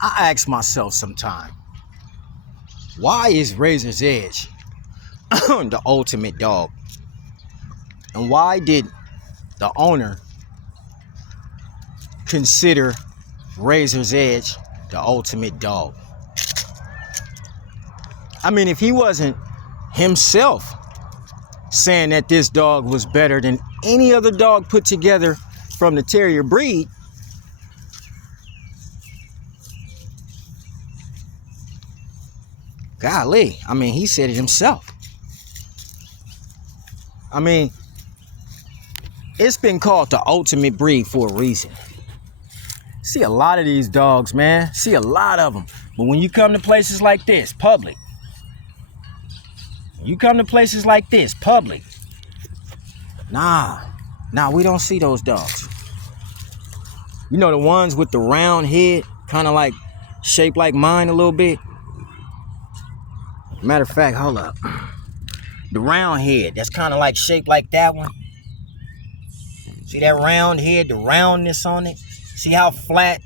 I ask myself sometimes, why is Razor's Edge the ultimate dog? And why did the owner consider Razor's Edge the ultimate dog? I mean, if he wasn't himself saying that this dog was better than any other dog put together from the terrier breed, golly, I mean, he said it himself. I mean, it's been called the ultimate breed for a reason. See a lot of these dogs, man. See a lot of them. But when you come to places like this, public. You come to places like this, public. Nah, we don't see those dogs. You know, the ones with the round head, kind of like shaped like mine a little bit. Matter of fact, hold up. The round head, that's kind of like shaped like that one. See that round head, the roundness on it? See how flat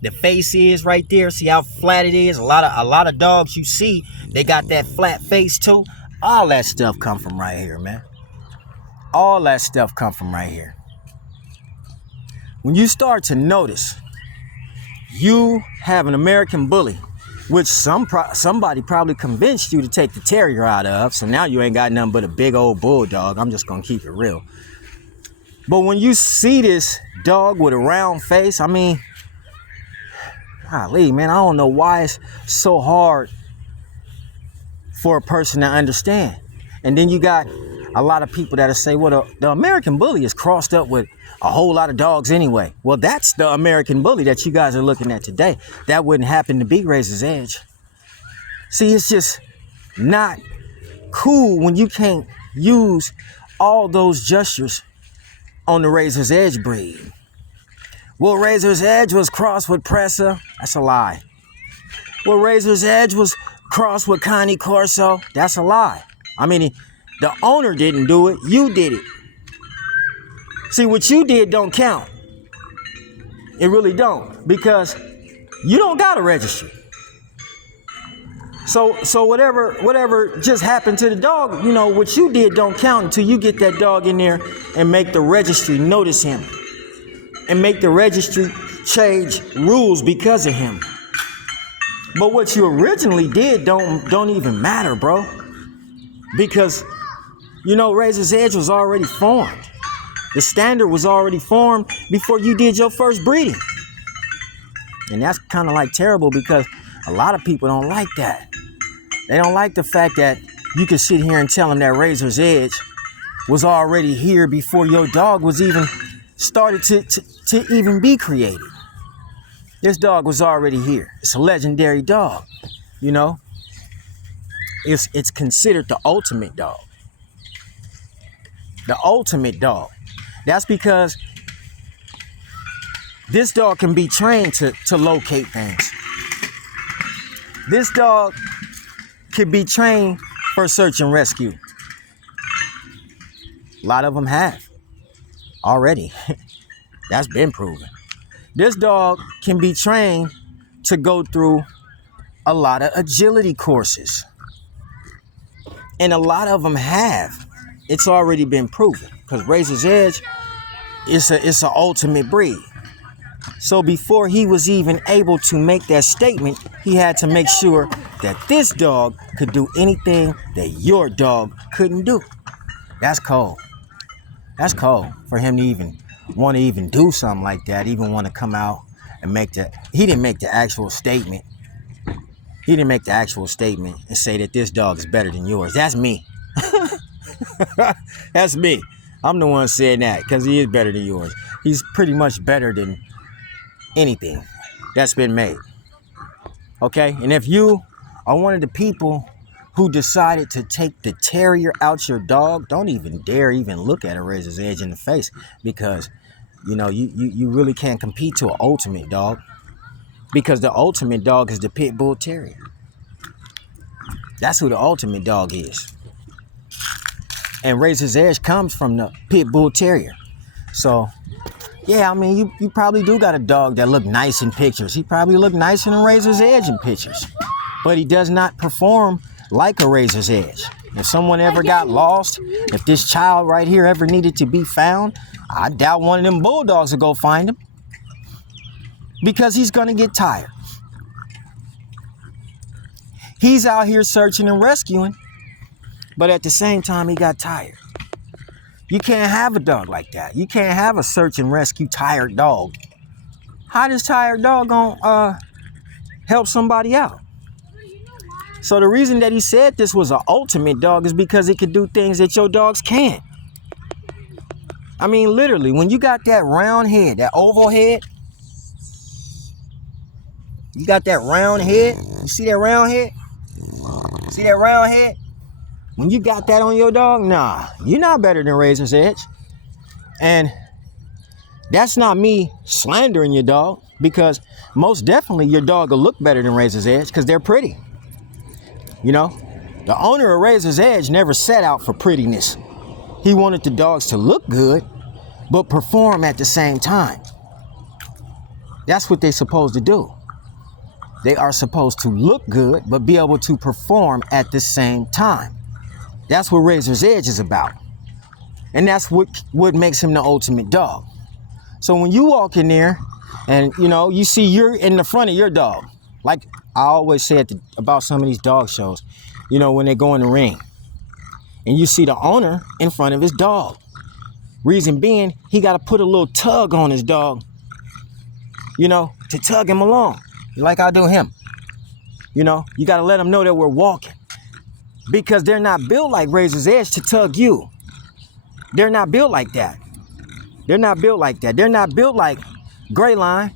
the face is right there? See how flat it is? A lot of dogs you see, they got that flat face too. All that stuff come from right here, man. All that stuff come from right here. When you start to notice you have an American bully, which somebody probably convinced you to take the terrier out of, so now you ain't got nothing but a big old bulldog. I'm just gonna keep it real. But when you see this dog with a round face, I mean, golly, man, I don't know why it's so hard for a person to understand. And then you got a lot of people that'll say, well, the American bully is crossed up with a whole lot of dogs anyway. Well, that's the American bully that you guys are looking at today. That wouldn't happen to be Razor's Edge. See, it's just not cool when you can't use all those gestures on the Razor's Edge breed. Well, Razor's Edge was crossed with Presa. That's a lie. Well, Razor's Edge was crossed with Cane Corso. That's a lie. I mean, the owner didn't do it. You did it. See, what you did don't count. It really don't, because you don't got a registry. So whatever just happened to the dog, you know, what you did don't count until you get that dog in there and make the registry notice him and make the registry change rules because of him. But what you originally did don't even matter, bro. Because, you know, Razor's Edge was already formed. The standard was already formed before you did your first breeding. And that's kind of like terrible, because a lot of people don't like that. They don't like the fact that you can sit here and tell them that Razor's Edge was already here before your dog was even started to even be created. This dog was already here. It's a legendary dog, you know. It's considered the ultimate dog. The ultimate dog. That's because this dog can be trained to locate things. This dog can be trained for search and rescue. A lot of them have already. That's been proven. This dog can be trained to go through a lot of agility courses. And a lot of them have. It's already been proven, because Razor's Edge is an ultimate breed. So before he was even able to make that statement, he had to make sure that this dog could do anything that your dog couldn't do. That's cold. That's cold for him to even want to even do something like that, even want to come out and make that. He didn't make the actual statement. He didn't make the actual statement and say that this dog is better than yours. That's me. That's me. I'm the one saying that, because he is better than yours. He's pretty much better than anything that's been made. Okay? And if you are one of the people who decided to take the terrier out your dog, don't even dare even look at a Razor's Edge in the face, because, you know, you really can't compete to an ultimate dog, because the ultimate dog is the Pit Bull Terrier. That's who the ultimate dog is. And Razor's Edge comes from the Pit Bull Terrier. So Yeah, I mean, you probably do got a dog that look nice in pictures. He probably look nicer than Razor's Edge in pictures. But he does not perform like a Razor's Edge. If someone ever got lost, if this child right here ever needed to be found, I doubt one of them bulldogs will go find him. Because he's gonna get tired. He's out here searching and rescuing, but at the same time, he got tired. You can't have a dog like that. You can't have a search and rescue tired dog. How does tired dog gonna help somebody out? So the reason that he said this was an ultimate dog is because it could do things that your dogs can't. I mean, literally, when you got that round head, that oval head, you got that round head. You see that round head? See that round head? When you got that on your dog, nah, you're not better than Razor's Edge. And that's not me slandering your dog, because most definitely your dog will look better than Razor's Edge because they're pretty. You know, the owner of Razor's Edge never set out for prettiness. He wanted the dogs to look good, but perform at the same time. That's what they're supposed to do. They are supposed to look good, but be able to perform at the same time. That's what Razor's Edge is about. And that's what makes him the ultimate dog. So when you walk in there and, you know, you see you're in the front of your dog, like I always say about some of these dog shows, you know, when they go in the ring and you see the owner in front of his dog. Reason being, he got to put a little tug on his dog, you know, to tug him along. Like I do him. You know, you got to let them know that we're walking. Because they're not built like Razor's Edge to tug you. They're not built like that. They're not built like that. They're not built like Greyline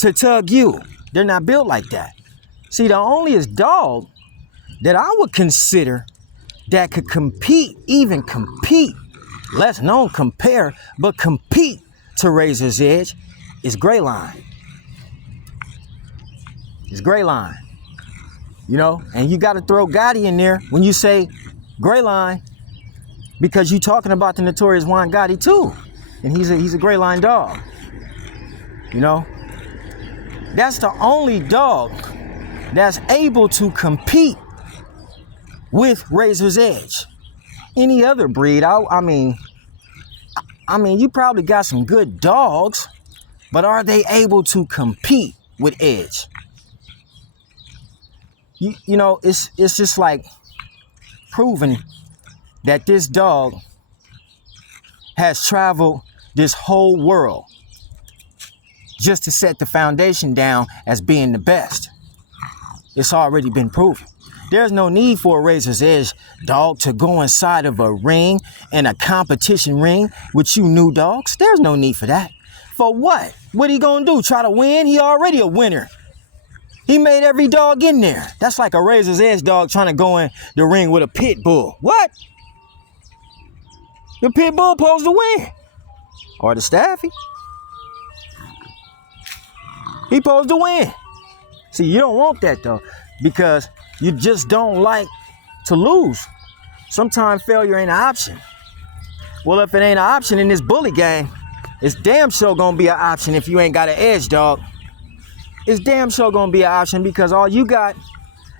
to tug you. They're not built like that. See, the onlyest dog that I would consider that could compete, less known compare, but compete to Razor's Edge is Greyline. It's Greyline. You know, and you got to throw Gotti in there when you say Greyline, because you're talking about the notorious Juan Gotti too. And he's a Greyline dog. You know, that's the only dog that's able to compete with Razor's Edge. Any other breed, I mean, you probably got some good dogs, but are they able to compete with Edge? You know, it's just like proving that this dog has traveled this whole world just to set the foundation down as being the best. It's already been proven. There's no need for a Razor's Edge dog to go inside of a ring and a competition ring with you new dogs. There's no need for that. For what? What he gonna do? Try to win? He already a winner. He made every dog in there. That's like a Razor's Edge dog trying to go in the ring with a pit bull. What? The pit bull supposed to win. Or the Staffy. He supposed to win. See, you don't want that though, because you just don't like to lose. Sometimes failure ain't an option. Well, if it ain't an option in this bully game, it's damn sure gonna be an option if you ain't got an edge dog. It's damn sure gonna be an option because all you got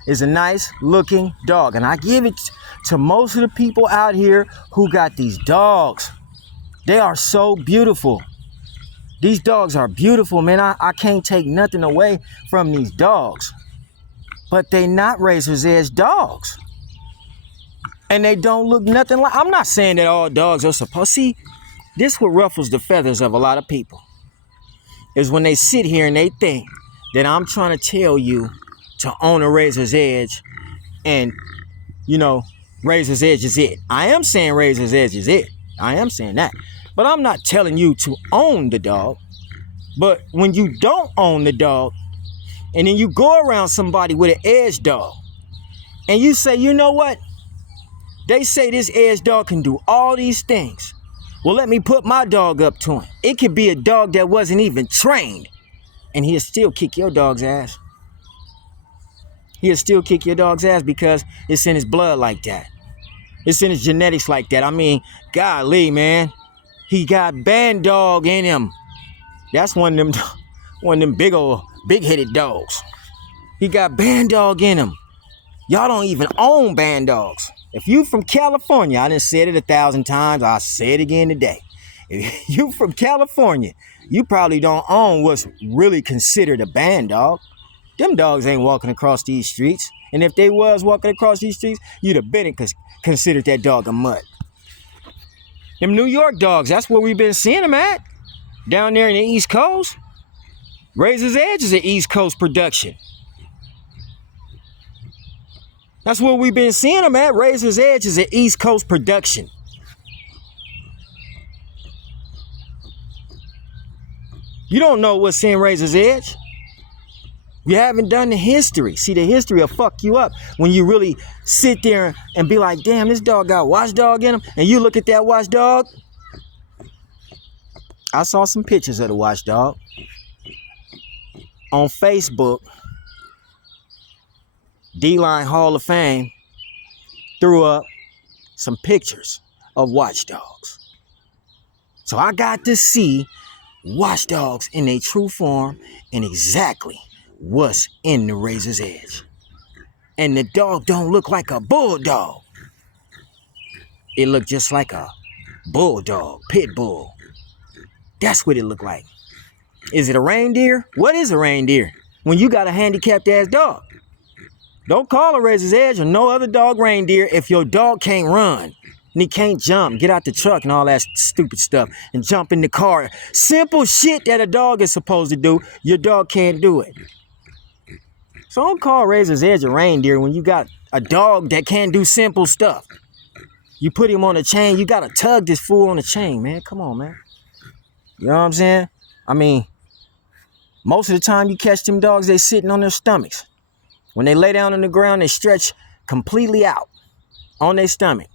is a nice looking dog. And I give it to most of the people out here who got these dogs. They are so beautiful. These dogs are beautiful, man. I can't take nothing away from these dogs. But they not Razor's Edge dogs. And they don't look nothing like, I'm not saying that all dogs are supposed, see, this what ruffles the feathers of a lot of people. Is when they sit here and they think that I'm trying to tell you to own a Razor's Edge and, you know, Razor's Edge is it. I am saying Razor's Edge is it. I am saying that. But I'm not telling you to own the dog. But when you don't own the dog, and then you go around somebody with an edge dog, and you say, you know what? They say this edge dog can do all these things. Well, let me put my dog up to him. It could be a dog that wasn't even trained, and he'll still kick your dog's ass. He'll still kick your dog's ass because it's in his blood like that. It's in his genetics like that. I mean, golly, man. He got Band Dog in him. That's one of them big-headed dogs. He got Band Dog in him. Y'all don't even own Band Dogs. If you from California, I done said it 1,000 times, I'll say it again today. If you from California, you probably don't own what's really considered a Band Dog. Them dogs ain't walking across these streets. And if they was walking across these streets, you'd have been considered that dog a mutt. Them New York dogs, that's where we've been seeing them at. Down there in the East Coast. Razor's Edge is an East Coast production. That's where we've been seeing them at. Razor's Edge is an East Coast production. You don't know what's in Razor's Edge. You haven't done the history. See, the history will fuck you up when you really sit there and be like, damn, this dog got watchdog in him. And you look at that watchdog. I saw some pictures of the watchdog on Facebook. D-Line Hall of Fame threw up some pictures of watchdogs. So I got to see watchdogs in their true form and exactly what's in the Razor's Edge. And the dog don't look like a bulldog. It looked just like a bulldog, pit bull. That's what it looked like. Is it a reindeer? What is a reindeer when you got a handicapped ass dog? Don't call a Razor's Edge or no other dog reindeer if your dog can't run and he can't jump, get out the truck and all that stupid stuff and jump in the car. Simple shit that a dog is supposed to do, your dog can't do it. So don't call Razor's Edge a reindeer when you got a dog that can't do simple stuff. You put him on a chain, you gotta tug this fool on the chain, man. Come on, man. You know what I'm saying? I mean, most of the time you catch them dogs, they sitting on their stomachs. When they lay down on the ground, they stretch completely out on their stomach.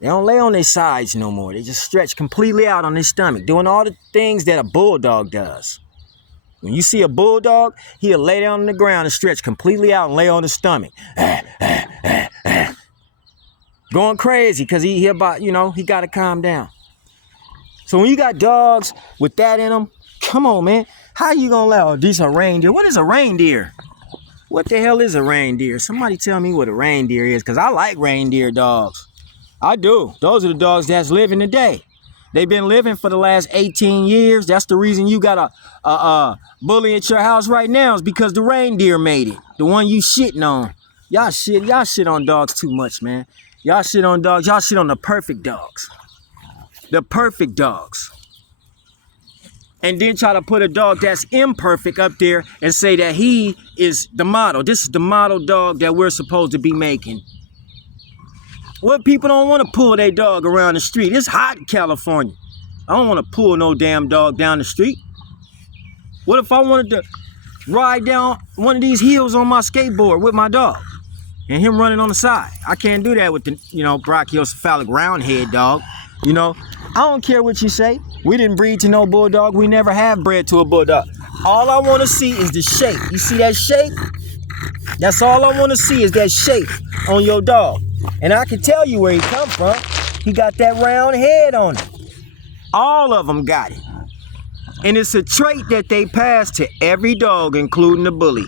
They don't lay on their sides no more. They just stretch completely out on their stomach, doing all the things that a bulldog does. When you see a bulldog, he'll lay down on the ground and stretch completely out and lay on the stomach. Going crazy because he about, he got to calm down. So when you got dogs with that in them, come on, man. How you gonna allow these are reindeer? What is a reindeer? What the hell is a reindeer? Somebody tell me what a reindeer is, because I like reindeer dogs. I do. Those are the dogs that's living today. They've been living for the last 18 years. That's the reason you got a bully at your house right now, is because the reindeer made it. The one you shitting on. Y'all shit on dogs too much, man. Y'all shit on dogs. Y'all shit on the perfect dogs. The perfect dogs. And then try to put a dog that's imperfect up there and say that he is the model. This is the model dog that we're supposed to be making. Well, people don't want to pull their dog around the street. It's hot in California. I don't want to pull no damn dog down the street. What if I wanted to ride down one of these hills on my skateboard with my dog and him running on the side? I can't do that with the, brachiocephalic roundhead dog. I don't care what you say. We didn't breed to no bulldog. We never have bred to a bulldog. All I want to see is the shape. You see that shape? That's all I want to see is that shape on your dog. And I can tell you where he come from. He got that round head on it. All of them got it. And it's a trait that they pass to every dog, including the bully.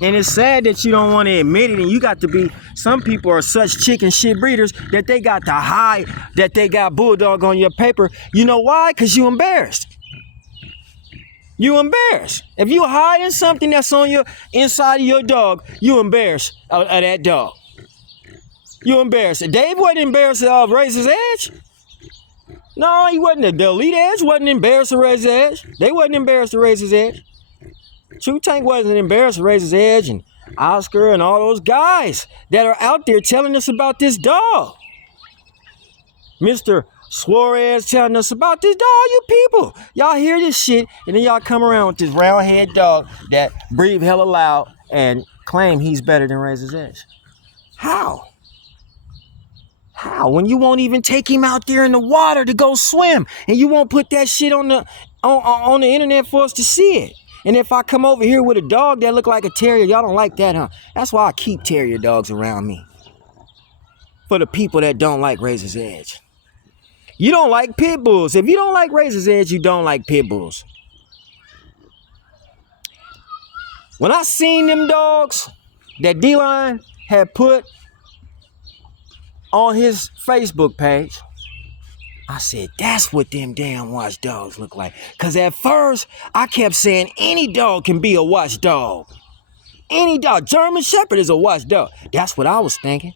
And it's sad that you don't want to admit it, and you got to be, some people are such chicken shit breeders that they got to hide that they got bulldog on your paper. You know why? Because you embarrassed. You embarrassed. If you hiding something that's on your inside of your dog, you embarrassed of that dog. You embarrassed. Dave wasn't embarrassed of Razor's Edge. No, he wasn't. The Elite Edge wasn't embarrassed of Razor's Edge. They wasn't embarrassed of Razor's Edge. True Tank wasn't embarrassed of Razor's Edge and Oscar and all those guys that are out there telling us about this dog. Mr. Suarez telling us about this dog. You people, y'all hear this shit and then y'all come around with this round head dog that breathe hella loud and claim he's better than Razor's Edge. How? How? When you won't even take him out there in the water to go swim, and you won't put that shit on the internet for us to see it. And if I come over here with a dog that look like a terrier, y'all don't like that, huh? That's why I keep terrier dogs around me. For the people that don't like Razor's Edge. You don't like pit bulls. If you don't like Razor's Edge, you don't like pit bulls. When I seen them dogs that D-Line had put on his Facebook page, I said, that's what them damn watchdogs look like. Because at first, I kept saying any dog can be a watchdog. Any dog. German Shepherd is a watchdog. That's what I was thinking.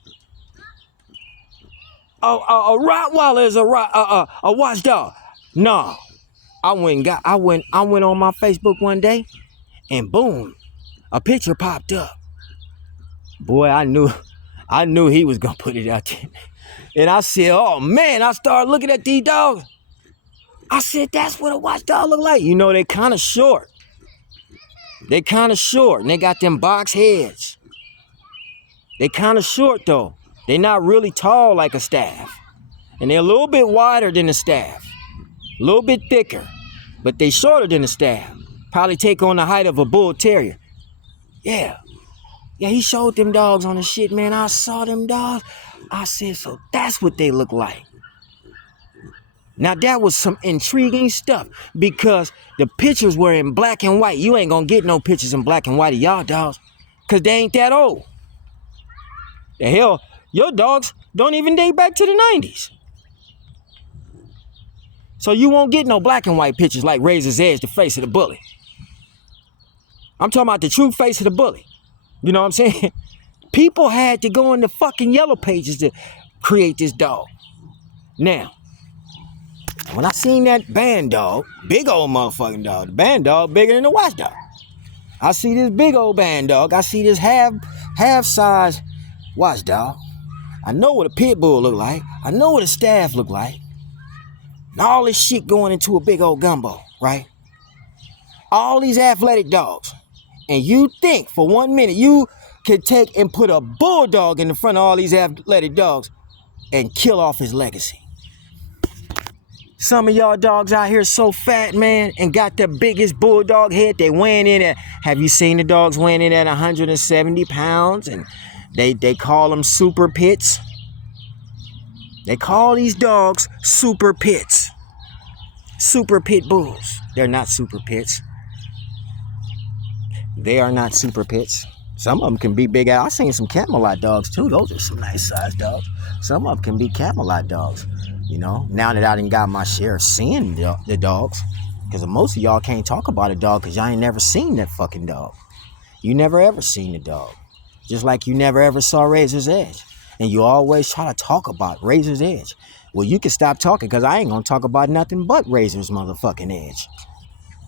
A Rottweiler is a watchdog. No. I went on my Facebook one day, and boom, a picture popped up. Boy, I knew he was gonna put it out there. And I said, oh man, I started looking at these dogs. I said, that's what a watchdog look like. You know, they kind of short. And they got them box heads. They kind of short though. They're not really tall like a staff. And they're a little bit wider than a staff. A little bit thicker. But they shorter than a staff. Probably take on the height of a bull terrier. Yeah. Yeah, he showed them dogs on the shit, man. I saw them dogs. I said, so that's what they look like. Now, that was some intriguing stuff because the pictures were in black and white. You ain't gonna get no pictures in black and white of y'all dogs because they ain't that old. The hell, your dogs don't even date back to the 90s. So you won't get no black and white pictures like Razor's Edge, the face of the bully. I'm talking about the true face of the bully. You know what I'm saying? People had to go in the fucking yellow pages to create this dog. Now, when I seen that band dog, big old motherfucking dog, the band dog bigger than the watchdog. I see this big old band dog. I see this half size watchdog. I know what a pit bull look like. I know what a staff look like. And all this shit going into a big old gumbo, right? All these athletic dogs. And you think for 1 minute you can take and put a bulldog in the front of all these athletic dogs and kill off his legacy. Some of y'all dogs out here so fat, man, and got the biggest bulldog head. They weighing in at, have you seen the dogs weighing in at 170 pounds? And they call them super pits. They call these dogs super pits. Super pit bulls. They're not super pits. They are not super pits. Some of them can be big. I've seen some Camelot dogs too. Those are some nice sized dogs. Some of them can be Camelot dogs. You know, now that I done got my share of seeing the dogs, because most of y'all can't talk about a dog because y'all ain't never seen that fucking dog. You never ever seen the dog. Just like you never ever saw Razor's Edge. And you always try to talk about Razor's Edge. Well, you can stop talking because I ain't going to talk about nothing but Razor's motherfucking Edge.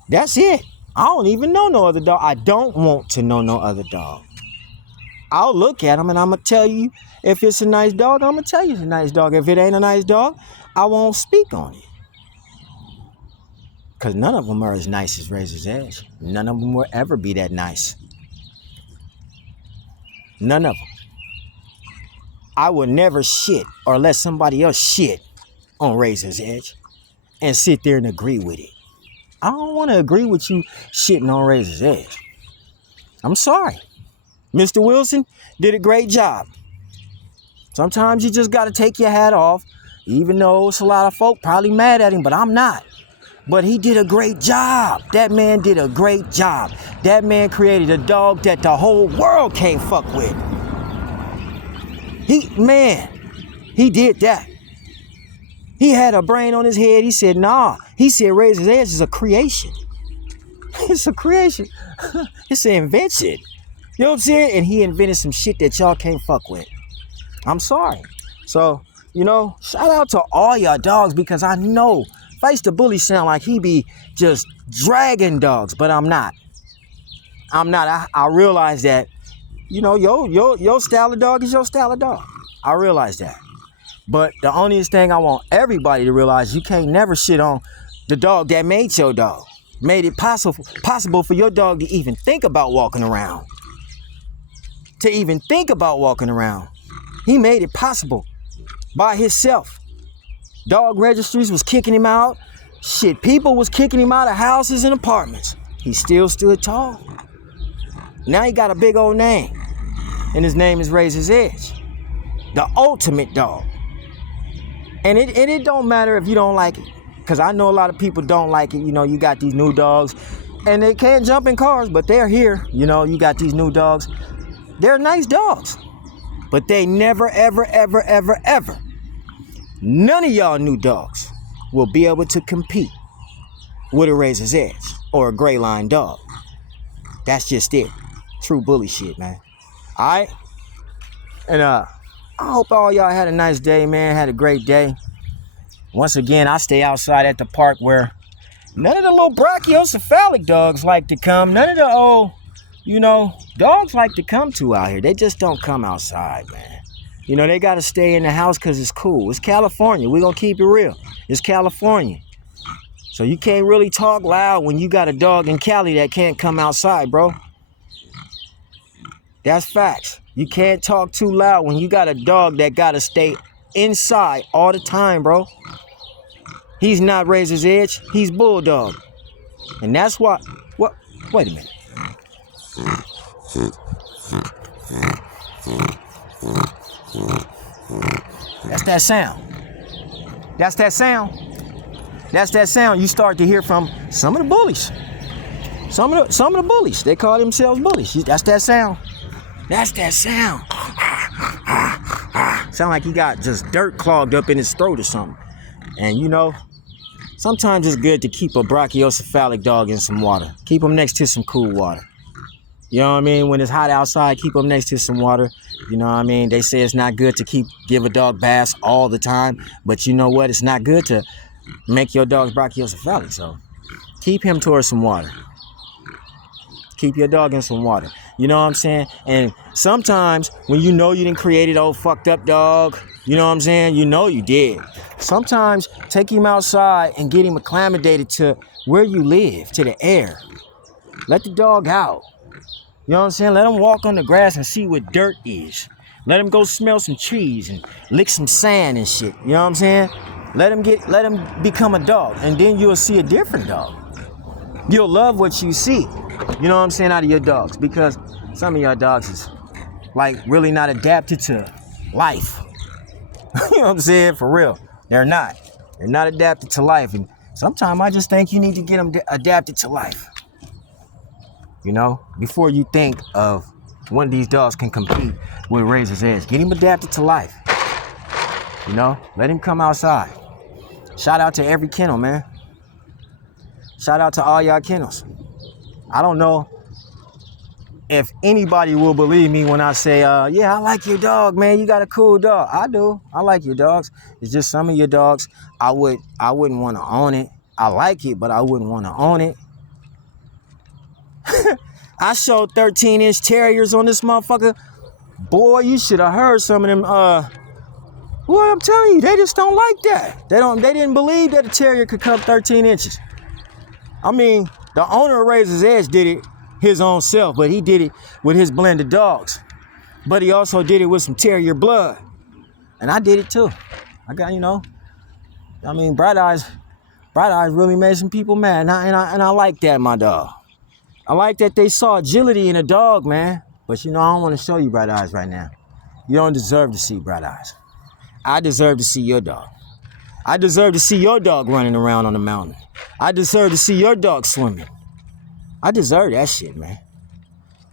That's it. I don't even know no other dog. I don't want to know no other dog. I'll look at them and I'm going to tell you if it's a nice dog, I'm going to tell you it's a nice dog. If it ain't a nice dog, I won't speak on it. Because none of them are as nice as Razor's Edge. None of them will ever be that nice. None of them. I would never shit or let somebody else shit on Razor's Edge and sit there and agree with it. I don't want to agree with you shitting on Razor's Edge. I'm sorry. Mr. Wilson did a great job. Sometimes you just got to take your hat off, even though it's a lot of folk probably mad at him, but I'm not. But he did a great job. That man did a great job. That man created a dog that the whole world can't fuck with. He did that. He had a brain on his head. He said, nah. He said Razor's Edge is a creation. It's a creation. It's an invention. You know what I'm saying? And he invented some shit that y'all can't fuck with. I'm sorry. So, you know, shout out to all y'all dogs because I know Face the Bully sound like he be just dragging dogs, but I'm not. I realize that, you know, your style of dog is your style of dog. I realize that. But the only thing I want everybody to realize, you can't never shit on the dog that made your dog. Made it possible for your dog to even think about walking around. To even think about walking around. He made it possible by himself. Dog registries was kicking him out. Shit, people was kicking him out of houses and apartments. He still stood tall. Now he got a big old name. And his name is Razor's Edge. The ultimate dog. And it don't matter if you don't like it. Because I know a lot of people don't like it. You know, you got these new dogs. And they can't jump in cars, but they're here. You know, you got these new dogs. They're nice dogs. But they never, ever, ever, ever, ever, none of y'all new dogs will be able to compete with a Razor's Edge or a Gray Line dog. That's just it. True bully shit, man. All right? And I hope all y'all had a nice day, man. Had a great day. Once again, I stay outside at the park where none of the little brachiocephalic dogs like to come. None of the old, you know, dogs like to come to out here. They just don't come outside, man. You know, they got to stay in the house because it's cool. It's California. We're going to keep it real. It's California. So you can't really talk loud when you got a dog in Cali that can't come outside, bro. That's facts. You can't talk too loud when you got a dog that got to stay inside all the time, bro. He's not Razor's Edge. He's Bulldog. And that's why... What? Wait a minute. That's that sound. That's that sound. That's that sound you start to hear from some of the bullies. Some of the bullies. They call themselves bullies. That's that sound. That's that sound. Sound like he got just dirt clogged up in his throat or something. And you know, sometimes it's good to keep a brachiocephalic dog in some water. Keep him next to some cool water. You know what I mean? When it's hot outside, keep them next to some water. You know what I mean? They say it's not good to give a dog baths all the time. But you know what? It's not good to make your dog's brachiocephalic. So keep him towards some water. Keep your dog in some water. You know what I'm saying? And sometimes when you know you done created old fucked up dog, you know what I'm saying? You know you did. Sometimes take him outside and get him acclimated to where you live, to the air. Let the dog out. You know what I'm saying? Let him walk on the grass and see what dirt is. Let him go smell some trees and lick some sand and shit. You know what I'm saying? Let him become a dog, and then you'll see a different dog. You'll love what you see. You know what I'm saying, out of your dogs, because some of your dogs is like really not adapted to life. You know what I'm saying? For real. They're not. They're not adapted to life, and sometimes I just think you need to get them adapted to life. You know, before you think of one of these dogs can compete with a Razor's Edge, get him adapted to life. You know, let him come outside. Shout out to every kennel, man. Shout out to all y'all kennels. I don't know if anybody will believe me when I say, yeah, I like your dog, man. You got a cool dog. I do. I like your dogs. It's just some of your dogs, I wouldn't want to own it. I like it, but I wouldn't want to own it. I showed 13-inch terriers on this motherfucker. Boy, you should have heard some of them. Boy, I'm telling you, they just don't like that. They didn't believe that a terrier could come 13 inches. I mean, the owner of Razor's Edge did it his own self, but he did it with his blended dogs. But he also did it with some terrier blood. And I did it too. I got, you know, I mean, Bright Eyes really made some people mad. And I like that, my dog. I like that they saw agility in a dog, man. But, you know, I don't want to show you Bright Eyes right now. You don't deserve to see Bright Eyes. I deserve to see your dog. I deserve to see your dog running around on the mountain. I deserve to see your dog swimming. I deserve that shit, man.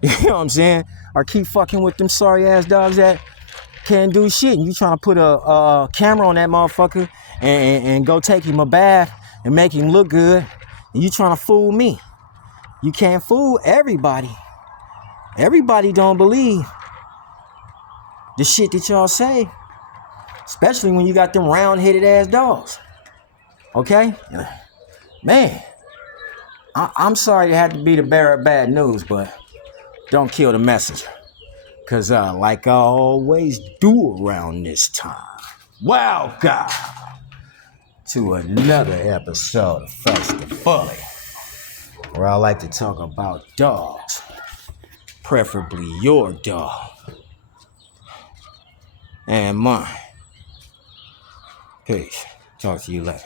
You know what I'm saying? Or keep fucking with them sorry-ass dogs that can't do shit. And you trying to put a camera on that motherfucker and go take him a bath and make him look good. And you trying to fool me. You can't fool everybody. Everybody don't believe the shit that y'all say. Especially when you got them round-headed ass dogs. Okay? Man, I'm sorry to have to be the bearer of bad news, but don't kill the messenger. Because like I always do around this time, welcome to another episode of Facts to Fully, where I like to talk about dogs, preferably your dog and mine. Peace. Talk to you later.